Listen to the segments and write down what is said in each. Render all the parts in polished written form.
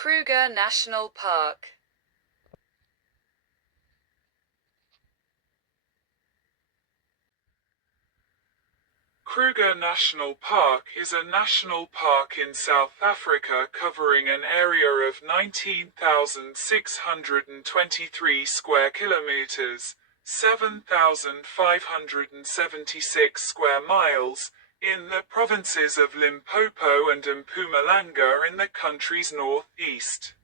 Kruger National Park. Kruger National Park is a national park in South Africa covering an area of 19,623 square kilometers, 7,576 square miles, in the provinces of Limpopo and Mpumalanga in the country's northeast.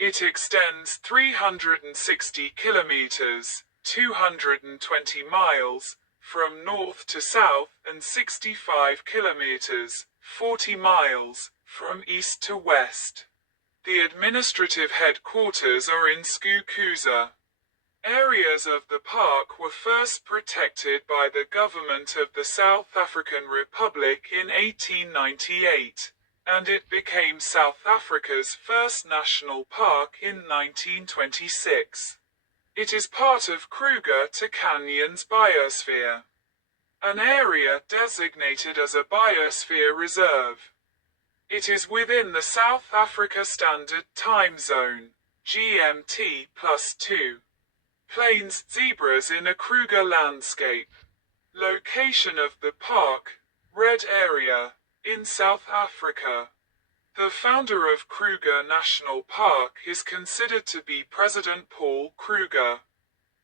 It extends 360 kilometers, 220 miles, from north to south and 65 kilometers, 40 miles, from east to west. The administrative headquarters are in Skukuza. Areas of the park were first protected by the government of the South African Republic in 1898, and it became South Africa's first national park in 1926. It is part of Kruger to Canyons biosphere, an area designated as a biosphere reserve. It is within the South Africa Standard Time Zone, GMT+2. Plains zebras in a Kruger landscape. Location of the park, Red Area, in South Africa. The founder of Kruger National Park is considered to be President Paul Kruger.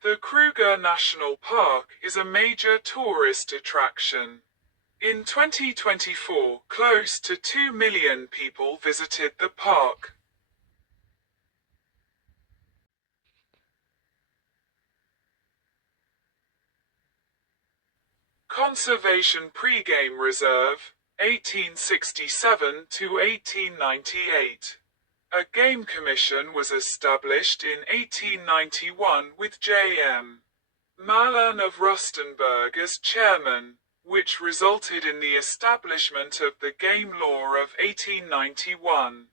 The Kruger National Park is a major tourist attraction. In 2024, close to 2 million people visited the park. Conservation Pre-Game Reserve, 1867 to 1898. A game commission was established in 1891 with J.M. Malan of Rustenburg as chairman, which resulted in the establishment of the Game Law of 1891.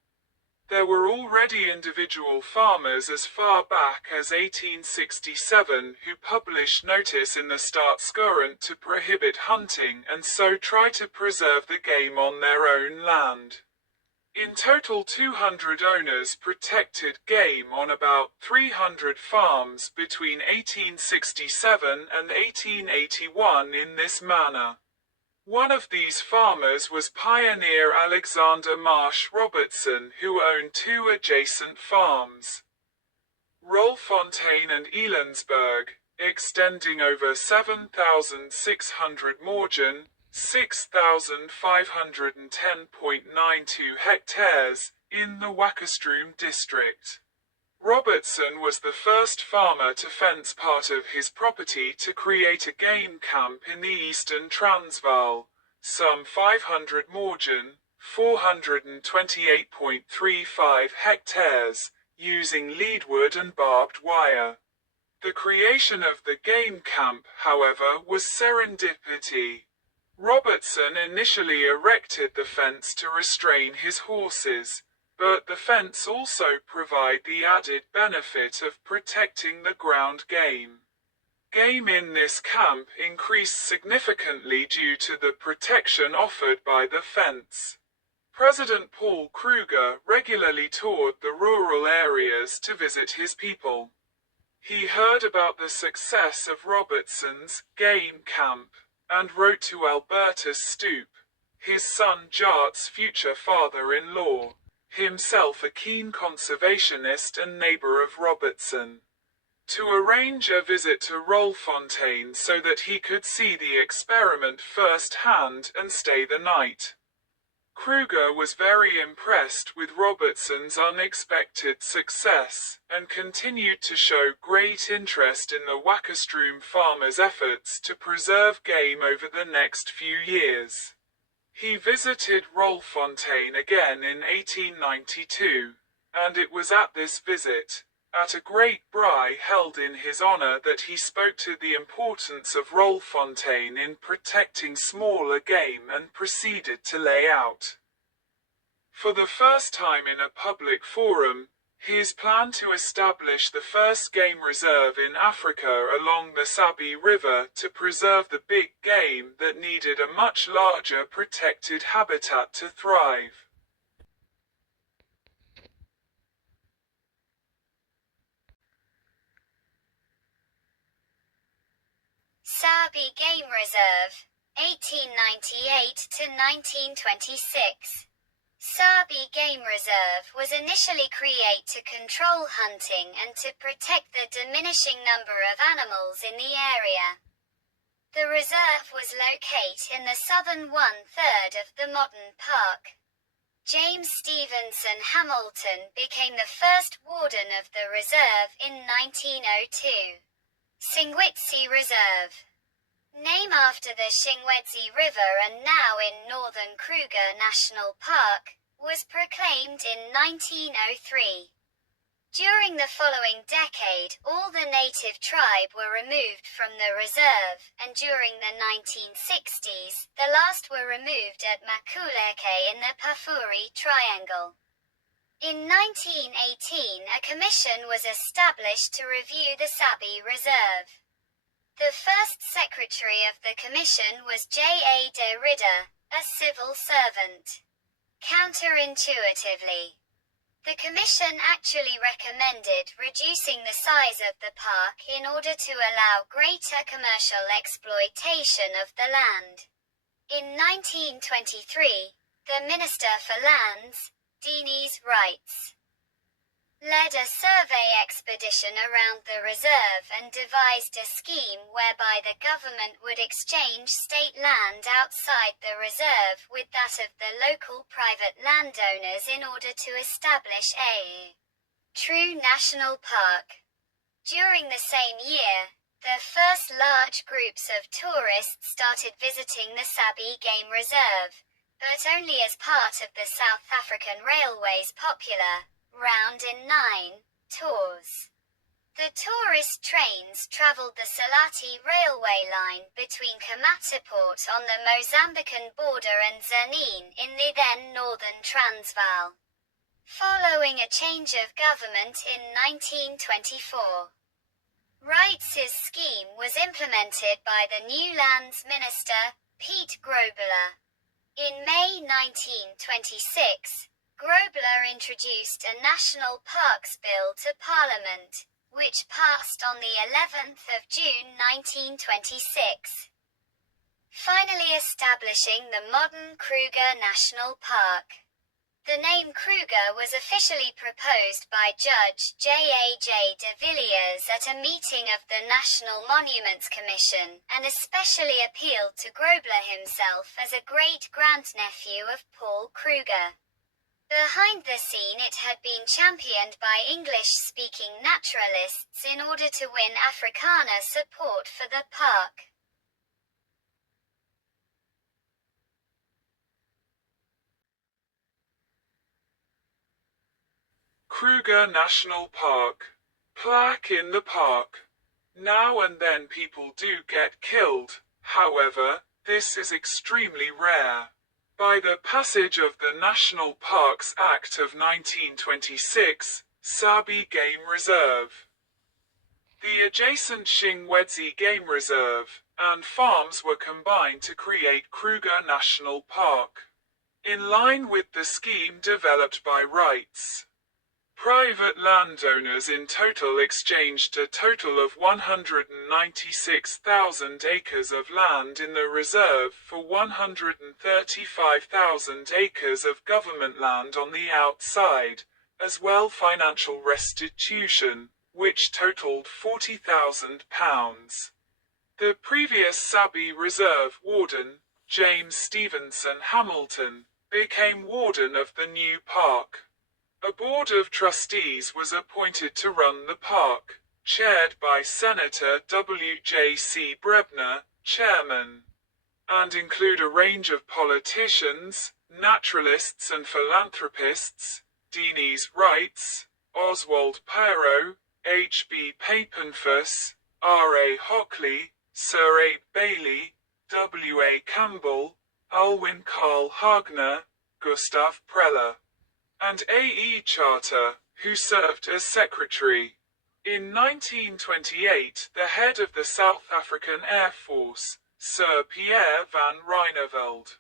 There were already individual farmers as far back as 1867 who published notice in the Staatscourant to prohibit hunting and so try to preserve the game on their own land. In total 200 owners protected game on about 300 farms between 1867 and 1881 in this manner. One of these farmers was pioneer Alexander Marsh Robertson, who owned 2 adjacent farms, Rolfontein and Elandsburg, extending over 7,600 morgen, 6,510.92 hectares, in the Wakkerstroom district. Robertson was the first farmer to fence part of his property to create a game camp in the eastern Transvaal, some 500 morgen, 428.35 hectares, using leadwood and barbed wire. The creation of the game camp, however, was serendipity. Robertson initially erected the fence to restrain his horses, but the fence also provided the added benefit of protecting the ground game. Game in this camp increased significantly due to the protection offered by the fence. President Paul Kruger regularly toured the rural areas to visit his people. He heard about the success of Robertson's game camp, and wrote to Albertus Stoop, his son Jart's future father-in-law, himself a keen conservationist and neighbor of Robertson, to arrange a visit to Rolfontein so that he could see the experiment firsthand and stay the night. Kruger was very impressed with Robertson's unexpected success, and continued to show great interest in the Wakkerstroom farmers' efforts to preserve game over the next few years. He visited Rolfontein again in 1892, and it was at this visit, at a great braai held in his honor, that he spoke to the importance of Rolfontein in protecting smaller game and proceeded to lay out, for the first time in a public forum, his plan to establish the first game reserve in Africa along the Sabi River to preserve the big game that needed a much larger protected habitat to thrive. Sabi Game Reserve, 1898 to 1926. Sabi Game Reserve was initially created to control hunting and to protect the diminishing number of animals in the area. The reserve was located in the southern one-third of the modern park. James Stevenson Hamilton became the first warden of the reserve in 1902. Singwitsi Reserve, named after the Shingwedzi River and now in northern Kruger National Park, was proclaimed in 1903. During the following decade, all the native tribe were removed from the reserve, and during the 1960s, the last were removed at Makuleke in the Pafuri Triangle. In 1918, a commission was established to review the Sabi Reserve. The first secretary of the commission was J.A. de Ridder, a civil servant. Counterintuitively, the commission actually recommended reducing the size of the park in order to allow greater commercial exploitation of the land. In 1923, the Minister for Lands, Dini's Rights, led a survey expedition around the reserve and devised a scheme whereby the government would exchange state land outside the reserve with that of the local private landowners in order to establish a true national park. During the same year, the first large groups of tourists started visiting the Sabi Game Reserve, but only as part of the South African Railway's popular Round in 9 tours. The tourist trains travelled the Salati railway line between Kamatiport on the Mozambican border and Zanin in the then northern Transvaal. Following a change of government in 1924, Wright's scheme was implemented by the new Lands Minister, Piet Grobler. In May 1926, Grobler introduced a National Parks Bill to Parliament, which passed on the 11th of June 1926, finally establishing the modern Kruger National Park. The name Kruger was officially proposed by Judge J.A.J. de Villiers at a meeting of the National Monuments Commission, and especially appealed to Grobler himself as a great-grandnephew of Paul Kruger. Behind the scene, it had been championed by English-speaking naturalists in order to win Afrikaner support for the park. Kruger National Park. Plaque in the park. Now and then people do get killed, however, this is extremely rare. By the passage of the National Parks Act of 1926, Sabi Game Reserve, the adjacent Shingwedzi Game Reserve, and farms were combined to create Kruger National Park. In line with the scheme developed by Wrights, private landowners in total exchanged a total of 196,000 acres of land in the reserve for 135,000 acres of government land on the outside, as well financial restitution, which totaled £40,000. The previous Sabi Reserve warden, James Stevenson Hamilton, became warden of the new park. A board of trustees was appointed to run the park, chaired by Senator W.J.C. Brebner, chairman, and include a range of politicians, naturalists and philanthropists, Dini's Rights, Oswald Perot, H.B. Papenfuss, R.A. Hockley, Sir Abe Bailey, W.A. Campbell, Alwyn Carl Hagner, Gustav Preller, and A.E. Charter, who served as secretary. In 1928, the head of the South African Air Force, Sir Pierre van Ryneveld,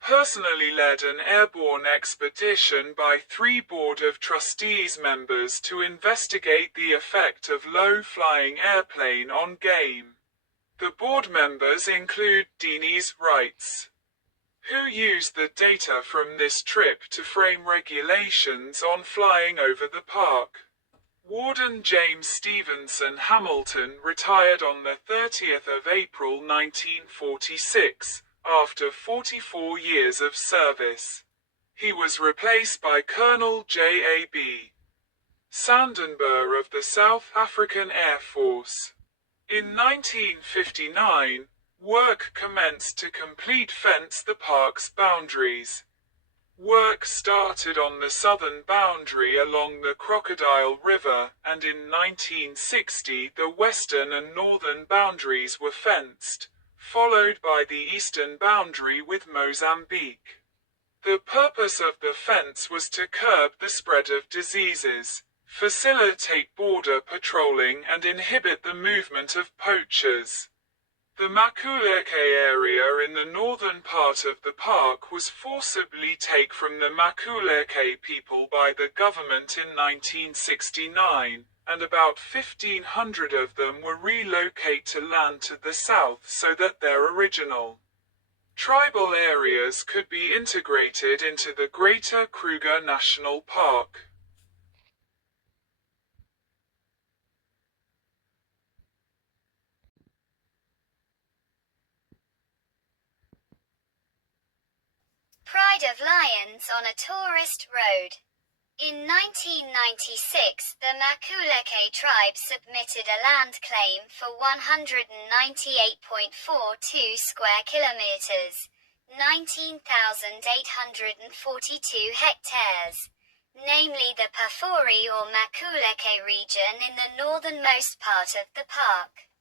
personally led an airborne expedition by 3 Board of Trustees members to investigate the effect of low-flying airplane on game. The board members include Deanie's Rights, who used the data from this trip to frame regulations on flying over the park. Warden James Stevenson Hamilton retired on the 30th of April 1946, after 44 years of service. He was replaced by Colonel J.A.B. Sandenberg of the South African Air Force. In 1959, work commenced to complete fence the park's boundaries. Work started on the southern boundary along the Crocodile River, and in 1960 the western and northern boundaries were fenced, followed by the eastern boundary with Mozambique. The purpose of the fence was to curb the spread of diseases, facilitate border patrolling and inhibit the movement of poachers. The Makuleke area in the northern part of the park was forcibly taken from the Makuleke people by the government in 1969, and about 1,500 of them were relocated to land to the south so that their original tribal areas could be integrated into the greater Kruger National Park. Pride of Lions on a tourist road. In 1996, the Makuleke tribe submitted a land claim for 198.42 square kilometers, 19,842 hectares, namely the Pafori or Makuleke region in the northernmost part of the park.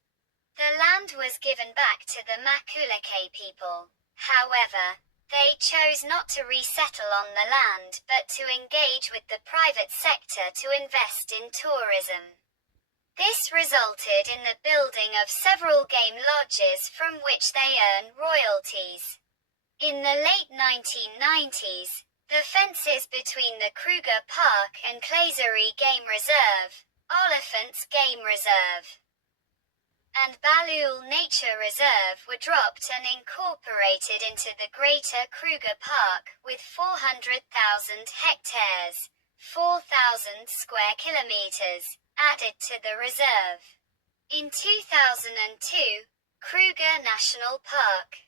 The land was given back to the Makuleke people. However, they chose not to resettle on the land but to engage with the private sector to invest in tourism. This resulted in the building of several game lodges from which they earn royalties. In the late 1990s, the fences between the Kruger Park and Klaserie Game Reserve, Oliphants Game Reserve, and Balul Nature Reserve were dropped and incorporated into the Greater Kruger Park, with 400,000 hectares, 4,000 square kilometers, added to the reserve. In 2002, Kruger National Park,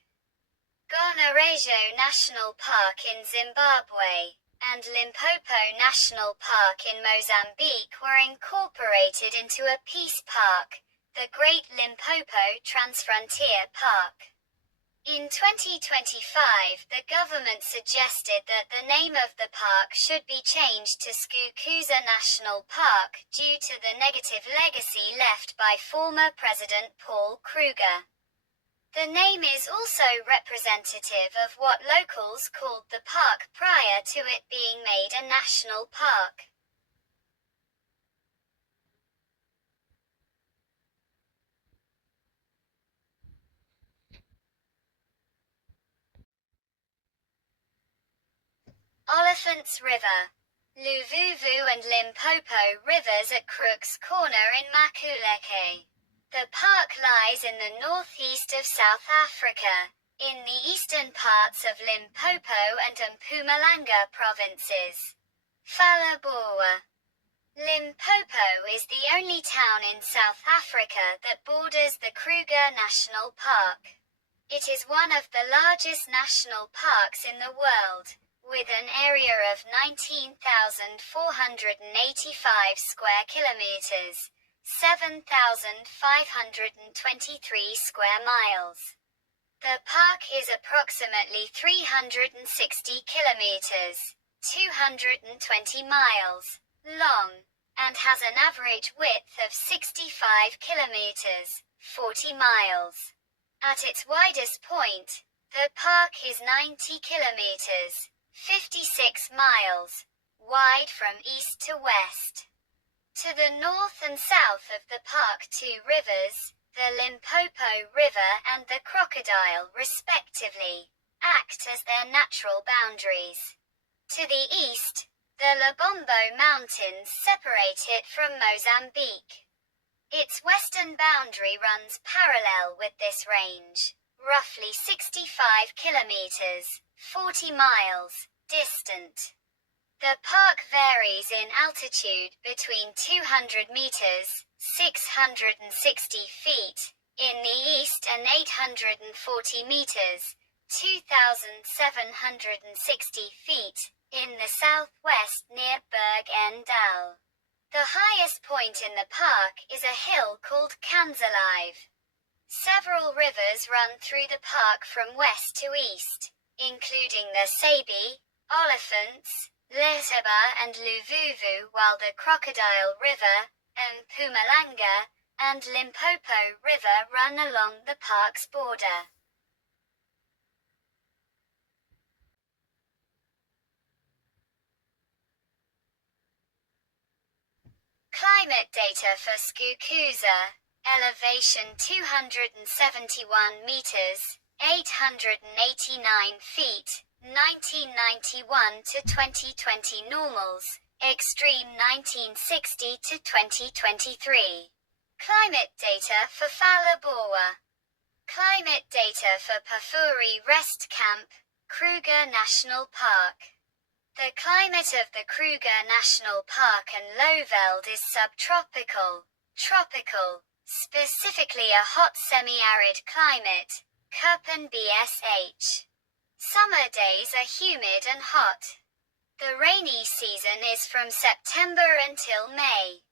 Gonarejo National Park in Zimbabwe, and Limpopo National Park in Mozambique were incorporated into a peace park, the Great Limpopo Transfrontier Park. In 2025, the government suggested that the name of the park should be changed to Skukuza National Park due to the negative legacy left by former President Paul Kruger. The name is also representative of what locals called the park prior to it being made a national park. Oliphants River, Luvuvu and Limpopo rivers at Crook's Corner in Makuleke. The park lies in the northeast of South Africa, in the eastern parts of Limpopo and Mpumalanga provinces. Phalaborwa. Limpopo is the only town in South Africa that borders the Kruger National Park. It is one of the largest national parks in the world, with an area of 19,485 square kilometers, 7,523 square miles. The park is approximately 360 kilometers, 220 miles, long, and has an average width of 65 kilometers, 40 miles. At its widest point, the park is 90 kilometers, 56 miles, wide from east to west. To the north and south of the park, two rivers, the Limpopo River and the Crocodile respectively, act as their natural boundaries. To the east, the Lubombo Mountains separate it from Mozambique. Its western boundary runs parallel with this range, roughly 65 kilometers, 40 miles, distant. The park varies in altitude between 200 meters, 660 feet, in the east and 840 meters, 2,760 feet, in the southwest near Berg en Dal. The highest point in the park is a hill called Kanzalive. Several rivers run through the park from west to east, including the Sabi, Olifants, Letaba and Luvuvu, while the Crocodile River, Mpumalanga, and Limpopo River run along the park's border. Climate data for Skukuza, elevation 271 meters, 889 feet, 1991 to 2020 normals, extreme 1960 to 2023. Climate data for Phalaborwa. Climate data for Pafuri Rest Camp, Kruger National Park. The climate of the Kruger National Park and Lowveld is subtropical, tropical, specifically a hot semi-arid climate, Köppen BSH. Summer days are humid and hot. The rainy season is from September until May.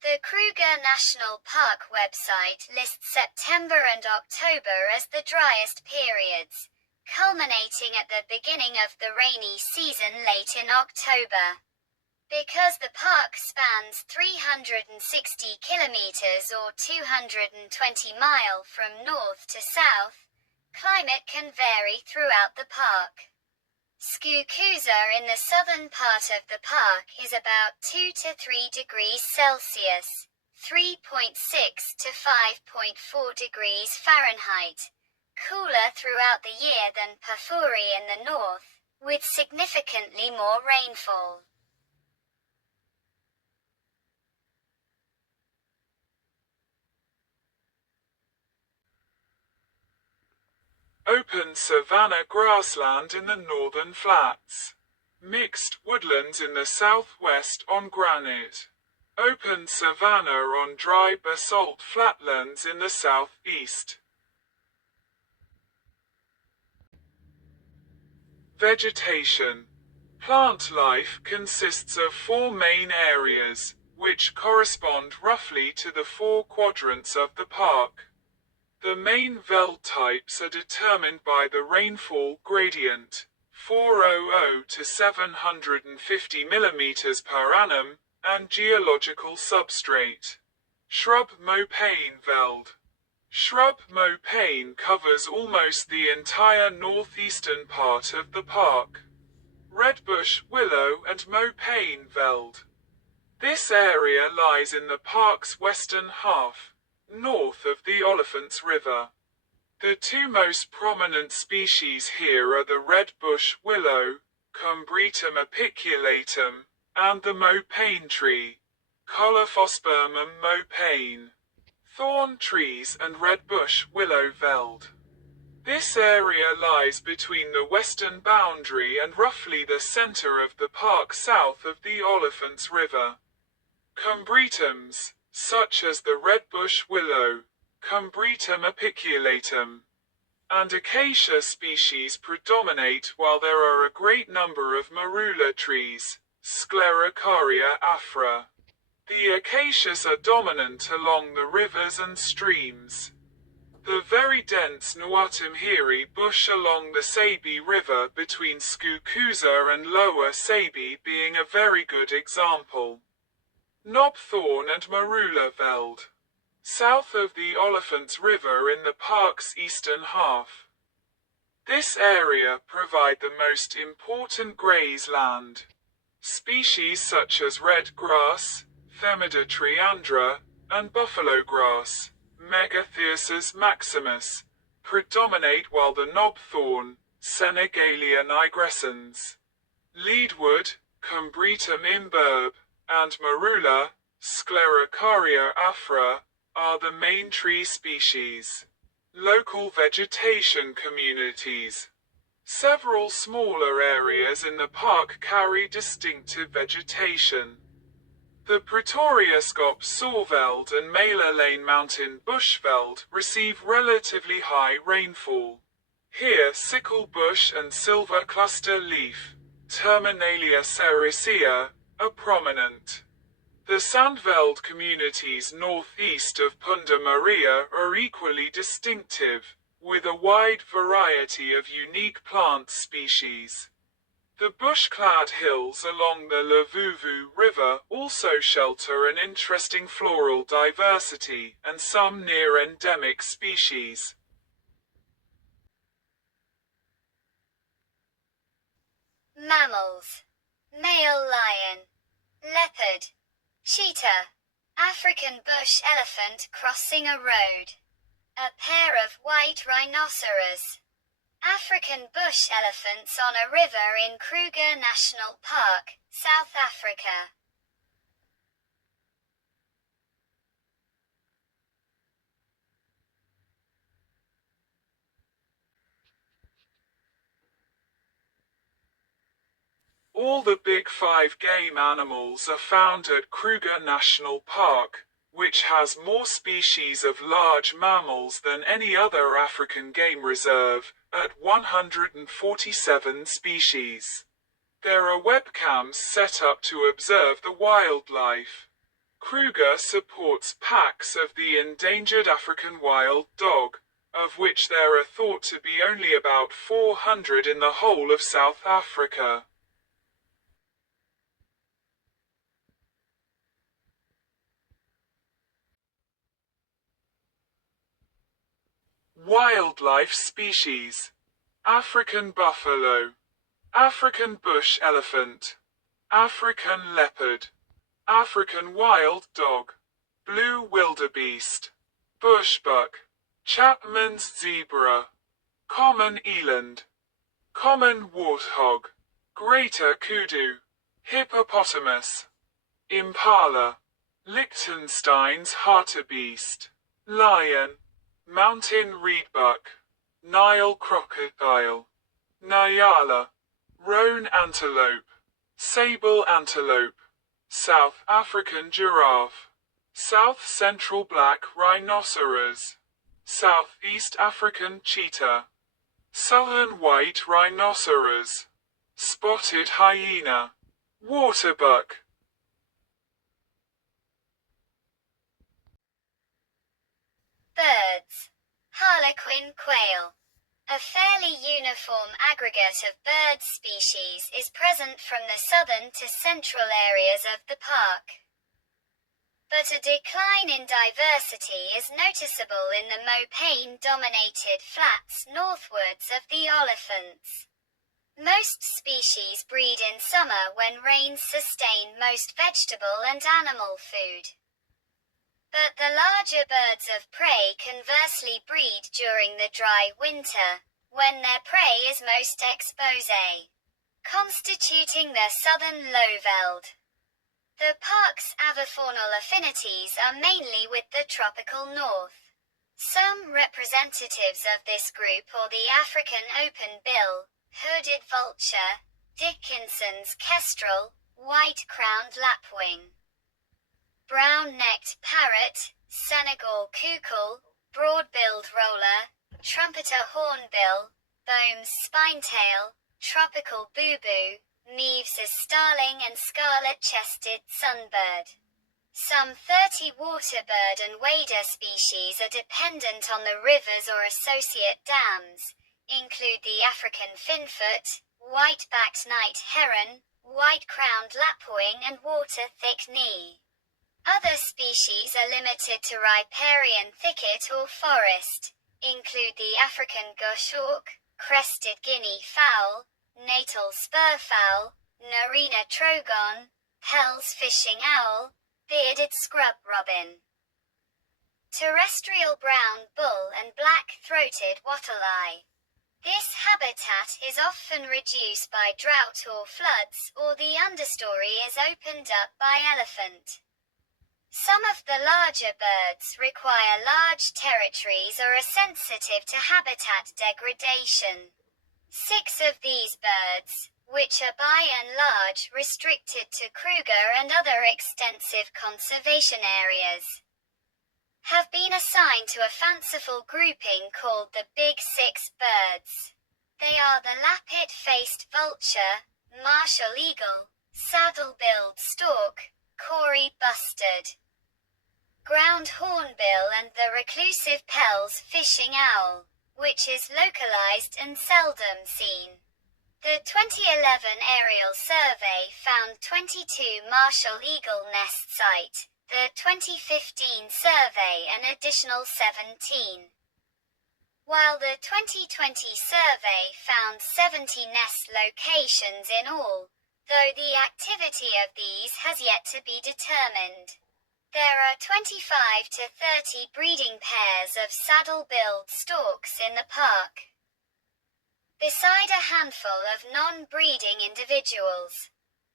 The Kruger National Park website lists September and October as the driest periods, culminating at the beginning of the rainy season late in October. Because the park spans 360 kilometers or 220 miles from north to south, climate can vary throughout the park. Skukuza in the southern part of the park is about 2 to 3 degrees Celsius, 3.6 to 5.4 degrees Fahrenheit, cooler throughout the year than Pafuri in the north, with significantly more rainfall. Open savanna grassland in the northern flats. Mixed woodlands in the southwest on granite. Open savanna on dry basalt flatlands in the southeast. Vegetation. Plant life consists of 4 main areas, which correspond roughly to the 4 quadrants of the park. The main veld types are determined by the rainfall gradient, 400 to 750 mm per annum, and geological substrate. Shrub mopane veld. Shrub mopane covers almost the entire northeastern part of the park. Redbush willow and mopane veld. This area lies in the park's western half, north of the Olifants River. The 2 most prominent species here are the redbush willow, Combretum apiculatum, and the mopane tree, Colophospermum mopane. Thorn trees and redbush willow veld. This area lies between the western boundary and roughly the center of the park south of the Olifants River. Combretums, such as the redbush willow, Combretum apiculatum, and acacia species predominate, while there are a great number of marula trees, Sclerocaria afra. The acacias are dominant along the rivers and streams. The very dense Nwatumhiri bush along the Sabi River between Skukuza and Lower Sabi being a very good example. Knobthorn and Marula veld. South of the Olifants River in the park's eastern half. This area provide the most important graze land. Species such as red grass, Themida triandra, and buffalo grass, Megathyrsus maximus, predominate, while the knobthorn, Senegalia nigrescens, leadwood, Combretum imberbe, and marula, Sclerocaria afra, are the main tree species. Local vegetation communities. Several smaller areas in the park carry distinctive vegetation. The Pretoriaskop Saarveld and Lane Mountain Bushveld receive relatively high rainfall. Here sickle bush and silver cluster leaf, Terminalia sericea, are prominent. The Sandveld communities northeast of Punta Maria are equally distinctive, with a wide variety of unique plant species. The bush-clad hills along the Lavuvu River also shelter an interesting floral diversity and some near-endemic species. Mammals. Male lion. Leopard. Cheetah. African bush elephant crossing a road. A pair of white rhinoceros. African bush elephants on a river in Kruger National Park, South Africa. All the big five game animals are found at Kruger National Park, which has more species of large mammals than any other African game reserve, at 147 species. There are webcams set up to observe the wildlife. Kruger supports packs of the endangered African wild dog, of which there are thought to be only about 400 in the whole of South Africa. Wildlife species. African buffalo, African bush elephant, African leopard, African wild dog, blue wildebeest, bushbuck, Chapman's zebra, common eland, common warthog, greater kudu, hippopotamus, impala, Liechtenstein's hartebeest, lion, mountain reedbuck, Nile crocodile, Nyala, roan antelope, sable antelope, South African giraffe, South Central black rhinoceros, Southeast African cheetah, Southern white rhinoceros, spotted hyena, waterbuck. Birds. Harlequin quail. A fairly uniform aggregate of bird species is present from the southern to central areas of the park. But a decline in diversity is noticeable in the mopane-dominated flats northwards of the Olifants. Most species breed in summer when rains sustain most vegetable and animal food. But the larger birds of prey conversely breed during the dry winter, when their prey is most exposé, constituting the southern lowveld. The park's avifaunal affinities are mainly with the tropical north. Some representatives of this group are the African open-bill, hooded vulture, Dickinson's kestrel, white-crowned lapwing, brown-necked parrot, Senegal coucal, broad-billed roller, trumpeter hornbill, Boehm's spinetail, tropical boo-boo, Neaves's starling and scarlet-chested sunbird. Some 30 waterbird and wader species are dependent on the rivers or associate dams, include the African finfoot, white-backed night heron, white-crowned lapwing and water-thick knee. Other species are limited to riparian thicket or forest, include the African goshawk, crested guinea fowl, natal spurfowl, Narina trogon, Pell's fishing owl, bearded scrub robin, terrestrial brown bull and black-throated wattle-eye. This habitat is often reduced by drought or floods, or the understory is opened up by elephant. Some of the larger birds require large territories or are sensitive to habitat degradation. 6 of these birds, which are by and large restricted to Kruger and other extensive conservation areas, have been assigned to a fanciful grouping called the Big Six birds. They are the lappet-faced vulture, martial eagle, saddle-billed stork, Cory bustard, ground hornbill and the reclusive Pell's fishing owl, which is localized and seldom seen. The 2011 aerial survey found 22 martial eagle nest sites, the 2015 survey an additional 17. While the 2020 survey found 70 nest locations in all, though the activity of these has yet to be determined. There are 25 to 30 breeding pairs of saddle-billed storks in the park, beside a handful of non-breeding individuals.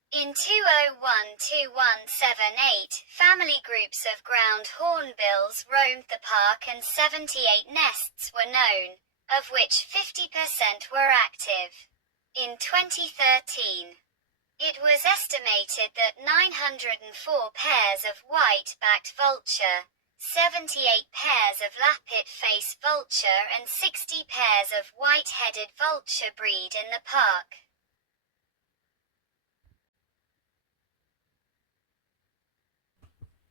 In 2001-2178, family groups of ground hornbills roamed the park and 78 nests were known, of which 50% were active. In 2013, it was estimated that 904 pairs of white-backed vulture, 78 pairs of lappet-faced vulture and 60 pairs of white-headed vulture breed in the park.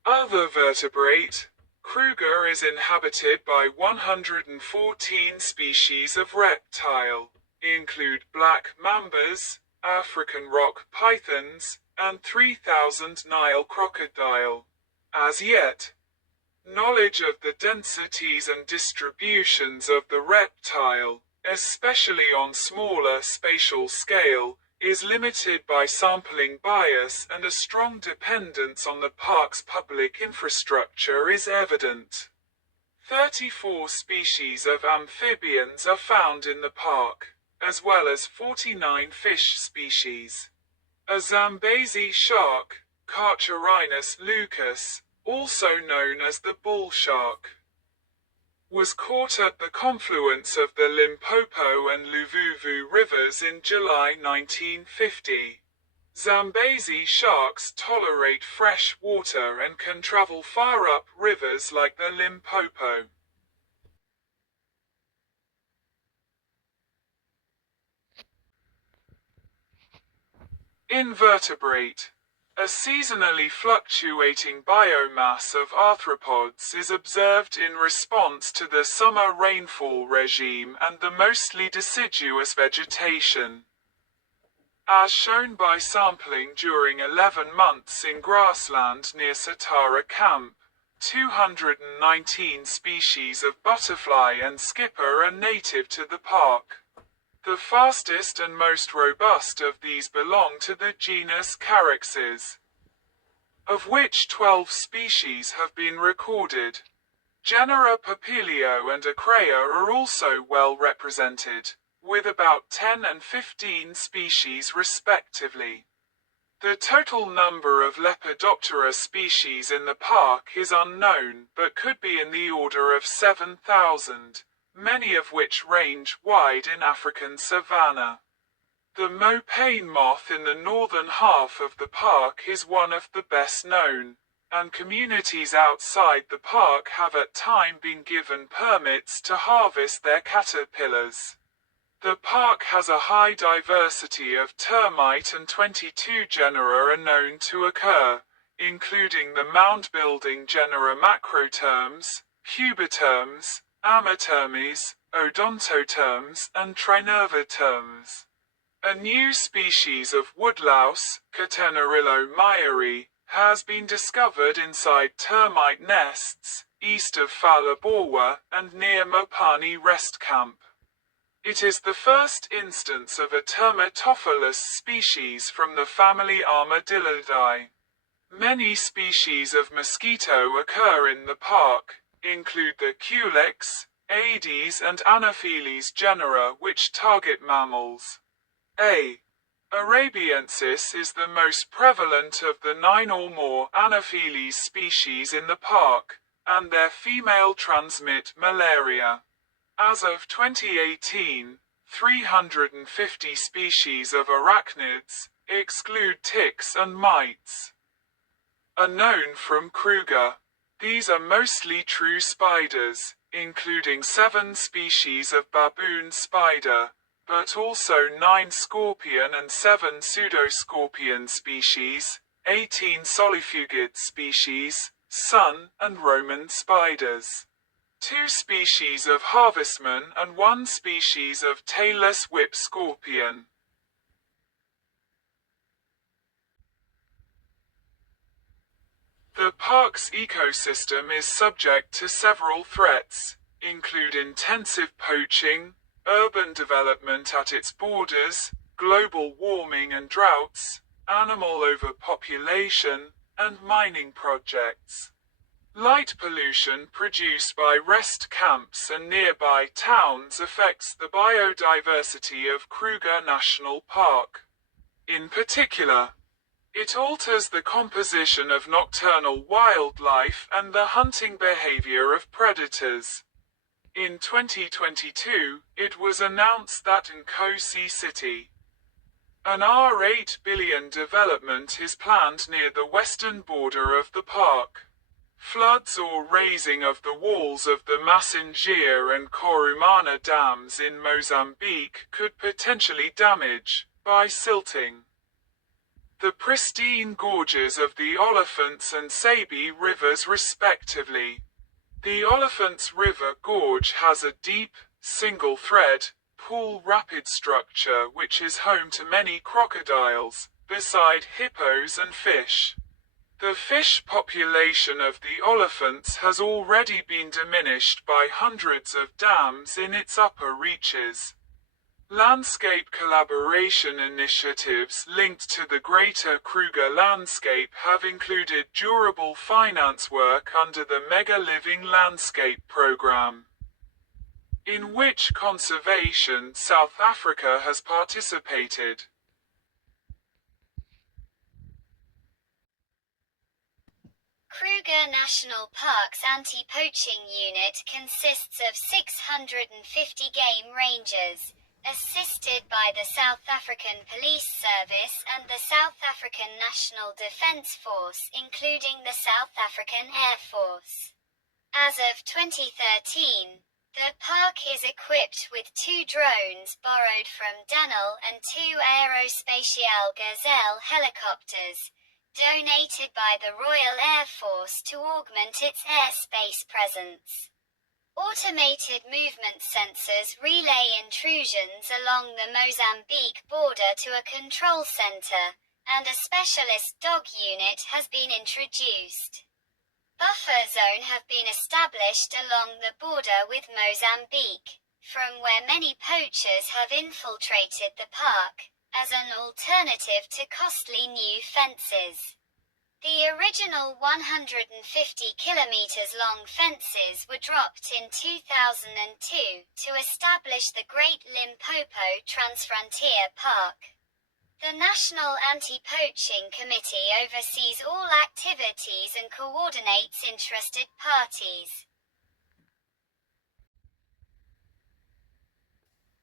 Other vertebrate. Kruger is inhabited by 114 species of reptile, include black mambas, African rock pythons, and 3,000 Nile crocodile. As yet, knowledge of the densities and distributions of the reptile, especially on smaller spatial scale, is limited by sampling bias and a strong dependence on the park's public infrastructure is evident. 34 species of amphibians are found in the park, as well as 49 fish species. A Zambezi shark, Carcharinus lucas, also known as the bull shark, was caught at the confluence of the Limpopo and Luvuvu rivers in July 1950. Zambezi sharks tolerate fresh water and can travel far up rivers like the Limpopo. Invertebrate. A seasonally fluctuating biomass of arthropods is observed in response to the summer rainfall regime and the mostly deciduous vegetation. As shown by sampling during 11 months in grassland near Satara Camp, 219 species of butterfly and skipper are native to the park. The fastest and most robust of these belong to the genus Charaxes, of which 12 species have been recorded. Genera Papilio and Acrea are also well represented, with about 10 and 15 species respectively. The total number of Lepidoptera species in the park is unknown, but could be in the order of 7,000. Many of which range wide in African savanna. The mopane moth in the northern half of the park is one of the best known, and communities outside the park have at times been given permits to harvest their caterpillars. The park has a high diversity of termite and 22 genera are known to occur, including the mound-building genera Macrotermes, Pubotermes, Amatermes, Odontotermes, and Trinervatermes. A new species of woodlouse, Catenarillo myeri, has been discovered inside termite nests, east of Phalaborwa and near Mopani Rest Camp. It is the first instance of a termitophilous species from the family Armadillidae. Many species of mosquito occur in the park, include the Culex, Aedes and Anopheles genera which target mammals. A. Arabiensis is the most prevalent of the 9 or more Anopheles species in the park, and their female transmit malaria. As of 2018, 350 species of arachnids, exclude ticks and mites, are known from Kruger. These are mostly true spiders, including 7 species of baboon spider, but also 9 scorpion and 7 pseudoscorpion species, 18 solifugid species, sun and Roman spiders, 2 species of harvestman and 1 species of tailless whip scorpion. The park's ecosystem is subject to several threats, include intensive poaching, urban development at its borders, global warming and droughts, animal overpopulation, and mining projects. Light pollution produced by rest camps and nearby towns affects the biodiversity of Kruger National Park. In particular, it alters the composition of nocturnal wildlife and the hunting behavior of predators. In 2022, it was announced that in Kosi City, an R8 billion development is planned near the western border of the park. Floods or raising of the walls of the Massingia and Corumana dams in Mozambique could potentially damage, by silting, the pristine gorges of the Oliphants and Sabi rivers respectively. The Oliphants River Gorge has a deep, single-thread, pool rapid structure which is home to many crocodiles, beside hippos and fish. The fish population of the Oliphants has already been diminished by hundreds of dams in its upper reaches. Landscape collaboration initiatives linked to the Greater Kruger landscape have included durable finance work under the Mega Living Landscape program, in which Conservation South Africa has participated. Kruger National Park's anti-poaching unit consists of 650 game rangers, assisted by the South African Police Service and the South African National Defence Force, including the South African Air Force. As of 2013, the park is equipped with 2 drones borrowed from Denel and 2 Aerospatiale Gazelle helicopters, donated by the Royal Air Force to augment its airspace presence. Automated movement sensors relay intrusions along the Mozambique border to a control center, and a specialist dog unit has been introduced. Buffer zones have been established along the border with Mozambique, from where many poachers have infiltrated the park, as an alternative to costly new fences. The original 150 kilometers long fences were dropped in 2002 to establish the Great Limpopo Transfrontier Park. The National Anti-Poaching Committee oversees all activities and coordinates interested parties.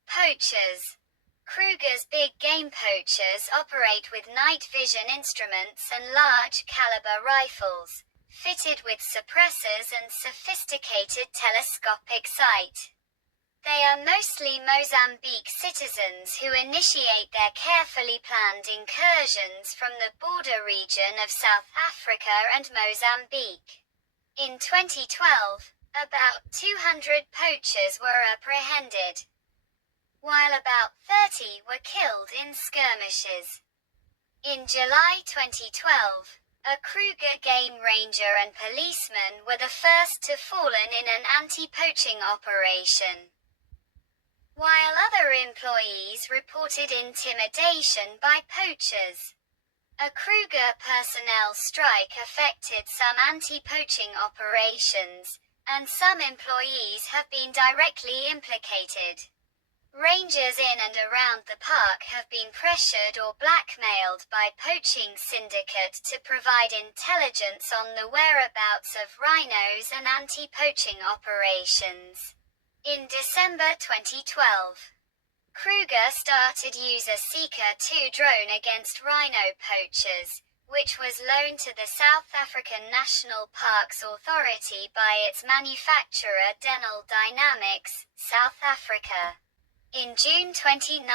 Poachers. Kruger's big game poachers operate with night vision instruments and large-caliber rifles, fitted with suppressors and sophisticated telescopic sight. They are mostly Mozambique citizens who initiate their carefully planned incursions from the border region of South Africa and Mozambique. In 2012, about 200 poachers were apprehended, while about 30 were killed in skirmishes. In July 2012, a Kruger game ranger and policeman were the first to fallen in an anti-poaching operation, while other employees reported intimidation by poachers. A Kruger personnel strike affected some anti-poaching operations, and some employees have been directly implicated. Rangers in and around the park have been pressured or blackmailed by poaching syndicate to provide intelligence on the whereabouts of rhinos and anti-poaching operations. In December 2012, Kruger started use a Seeker 2 drone against rhino poachers, which was loaned to the South African National Parks Authority by its manufacturer Denel Dynamics, South Africa. In June 2019,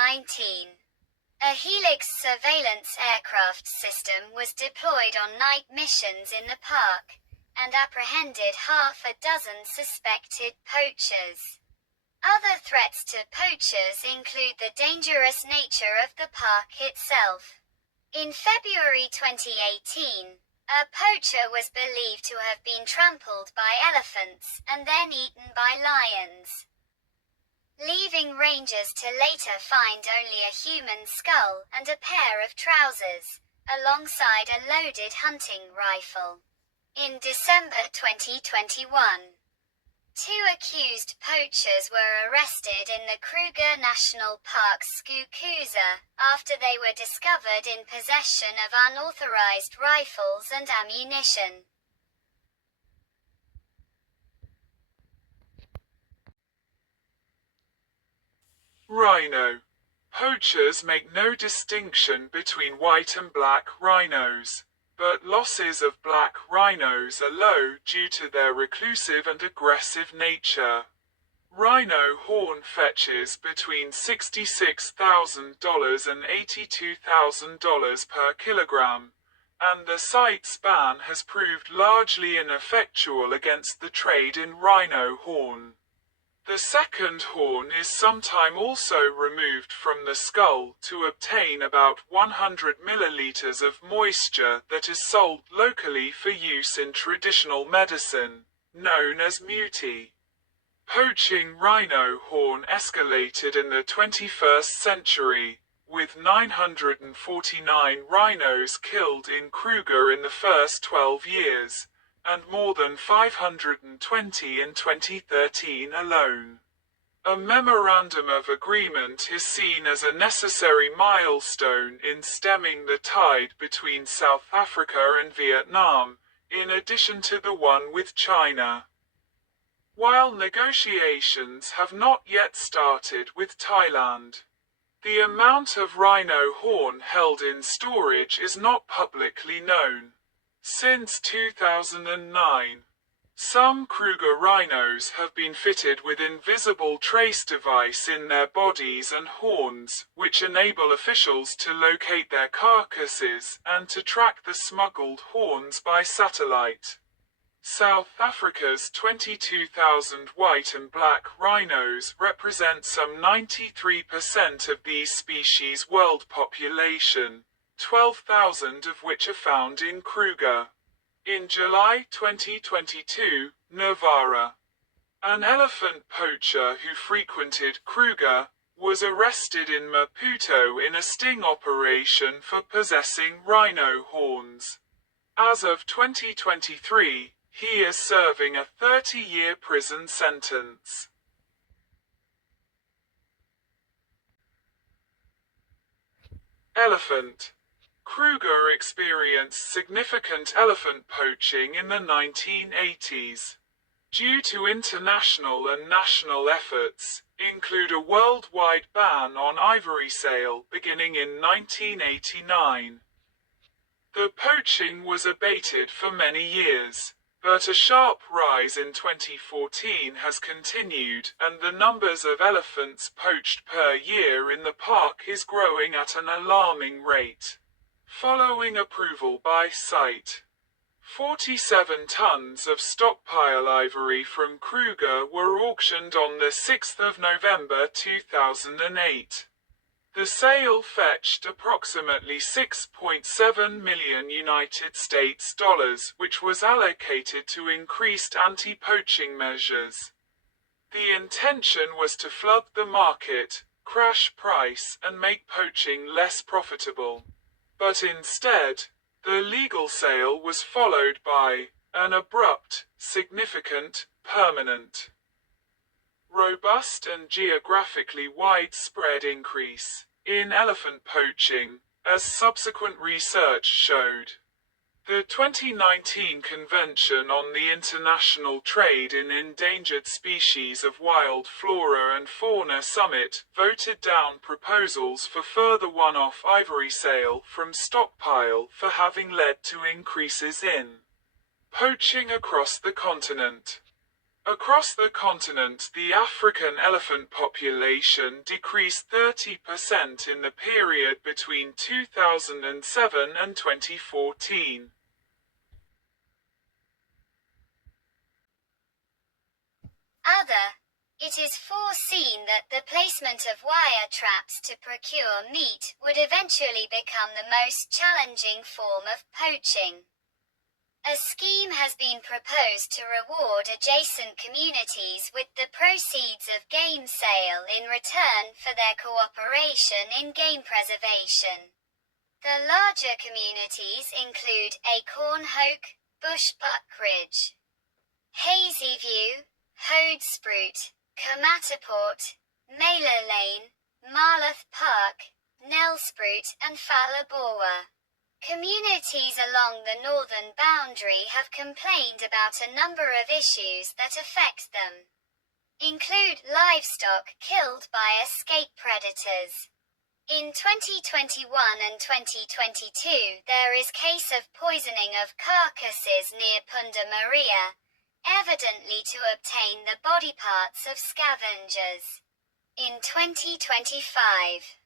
a Helix surveillance aircraft system was deployed on night missions in the park, and apprehended half a dozen suspected poachers. Other threats to poachers include the dangerous nature of the park itself. In February 2018, a poacher was believed to have been trampled by elephants and then eaten by lions, leaving rangers to later find only a human skull and a pair of trousers, alongside a loaded hunting rifle. In December 2021, 2 accused poachers were arrested in the Kruger National Park Skukuza, after they were discovered in possession of unauthorized rifles and ammunition. Rhino. Poachers make no distinction between white and black rhinos, but losses of black rhinos are low due to their reclusive and aggressive nature. Rhino horn fetches between $66,000 and $82,000 per kilogram, and the sights ban has proved largely ineffectual against the trade in rhino horn. The second horn is sometimes also removed from the skull to obtain about 100 milliliters of moisture that is sold locally for use in traditional medicine, known as muti. Poaching rhino horn escalated in the 21st century, with 949 rhinos killed in Kruger in the first 12 years, and more than 520 in 2013 alone. A memorandum of agreement is seen as a necessary milestone in stemming the tide between South Africa and Vietnam, in addition to the one with China. While negotiations have not yet started with Thailand, the amount of rhino horn held in storage is not publicly known. Since 2009, some Kruger rhinos have been fitted with invisible trace device in their bodies and horns, which enable officials to locate their carcasses and to track the smuggled horns by satellite. South Africa's 22,000 white and black rhinos represent some 93% of these species' world population, 12,000 of which are found in Kruger. In July 2022, Navarra, an elephant poacher who frequented Kruger, was arrested in Maputo in a sting operation for possessing rhino horns. As of 2023, he is serving a 30-year prison sentence. Elephant. Kruger experienced significant elephant poaching in the 1980s. Due to international and national efforts, include a worldwide ban on ivory sale beginning in 1989. The poaching was abated for many years, but a sharp rise in 2014 has continued, and the numbers of elephants poached per year in the park is growing at an alarming rate. Following approval by CITE, 47 tons of stockpile ivory from Kruger were auctioned on the 6th of November 2008. The sale fetched approximately $6.7 million United States dollars, which was allocated to increased anti-poaching measures. The intention was to flood the market, crash price, and make poaching less profitable. But instead, the legal sale was followed by an abrupt, significant, permanent robust and geographically widespread increase in elephant poaching, as subsequent research showed. The 2019 Convention on the International Trade in Endangered Species of Wild Flora and Fauna Summit voted down proposals for further one-off ivory sale from stockpile for having led to increases in poaching across the continent. Across the continent, the African elephant population decreased 30% in the period between 2007 and 2014. It is foreseen that the placement of wire traps to procure meat would eventually become the most challenging form of poaching. A scheme has been proposed to reward adjacent communities with the proceeds of game sale in return for their cooperation in game preservation. The larger communities include Acorn Hoke, Bushbuck Ridge, Hazy View, Hodesprout, Kamataport, Mailer Lane, Marloth Park, Nelsprout and Phalaborwa. Communities along the northern boundary have complained about a number of issues that affect them. Include livestock killed by escape predators. In 2021 and 2022 there is case of poisoning of carcasses near Punda Maria, evidently to obtain the body parts of scavengers. In 2025,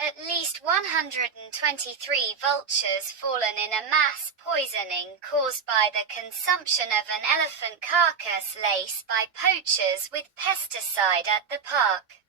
at least 123 vultures fallen in a mass poisoning caused by the consumption of an elephant carcass laced by poachers with pesticide at the park.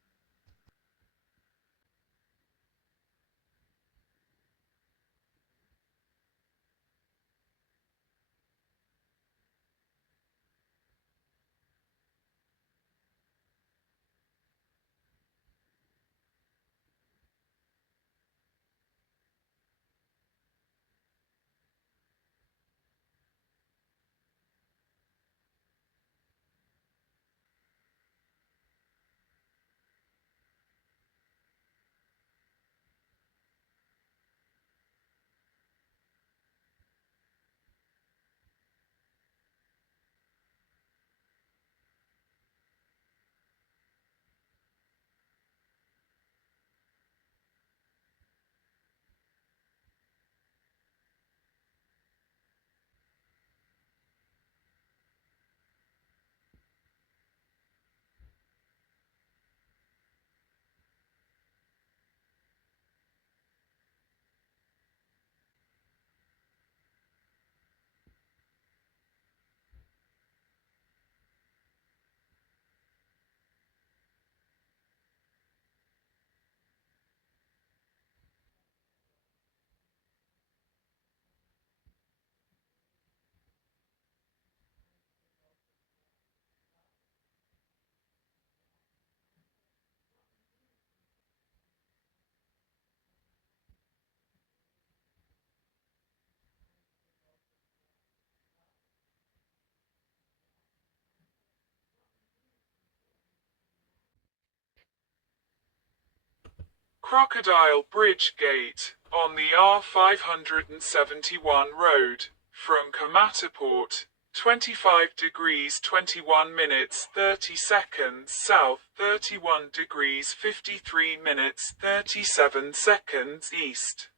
Crocodile Bridge Gate, on the R571 road, from Kamataport, 25 degrees 21 minutes 30 seconds south, 31 degrees 53 minutes 37 seconds east.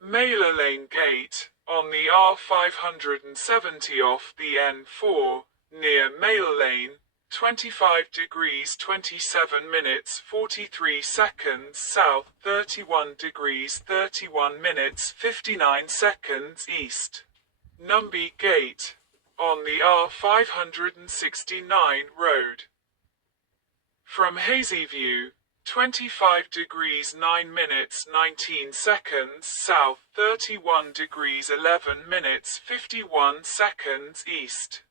Mailer Lane Gate, on the R570 off the N4, near Mailer Lane, 25 degrees 27 minutes 43 seconds south, 31 degrees 31 minutes 59 seconds east. Numby Gate, on the R569 road, from Hazy View, 25 degrees 9 minutes 19 seconds south, 31 degrees 11 minutes 51 seconds east.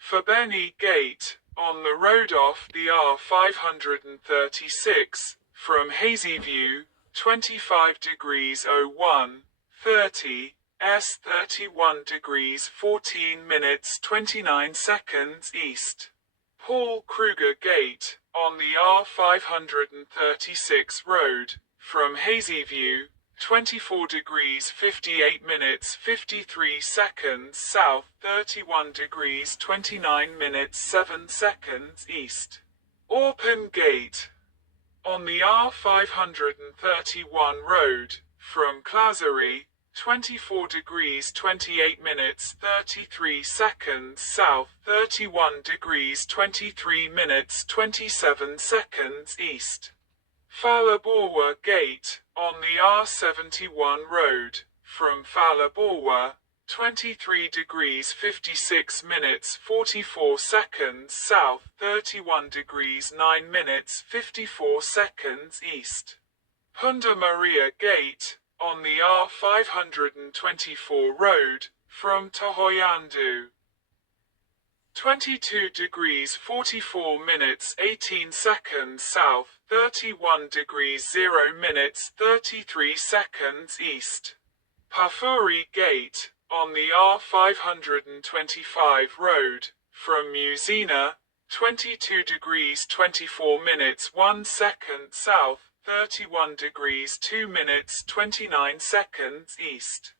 Fabeni Gate, on the road off the R536, from Hazy View, 25 degrees 01, 30, S 31 degrees 14 minutes 29 seconds east. Paul Kruger Gate, on the R536 road, from Hazyview, 24 degrees 58 minutes 53 seconds south, 31 degrees 29 minutes 7 seconds east. Orpen Gate, on the R531 road, from Clazery, 24 degrees 28 minutes 33 seconds south, 31 degrees 23 minutes 27 seconds east. Phalaborwa Gate, on the R71 road, from Phalaborwa, 23 degrees 56 minutes 44 seconds south, 31 degrees 9 minutes 54 seconds east. Punda Maria Gate, on the R524 road, from Tohoyandu, 22 degrees 44 minutes 18 seconds south, 31 degrees 0 minutes 33 seconds east. Pafuri Gate, on the R525 road, from Musina, 22 degrees 24 minutes 1 second south, 31 degrees 2 minutes 29 seconds east.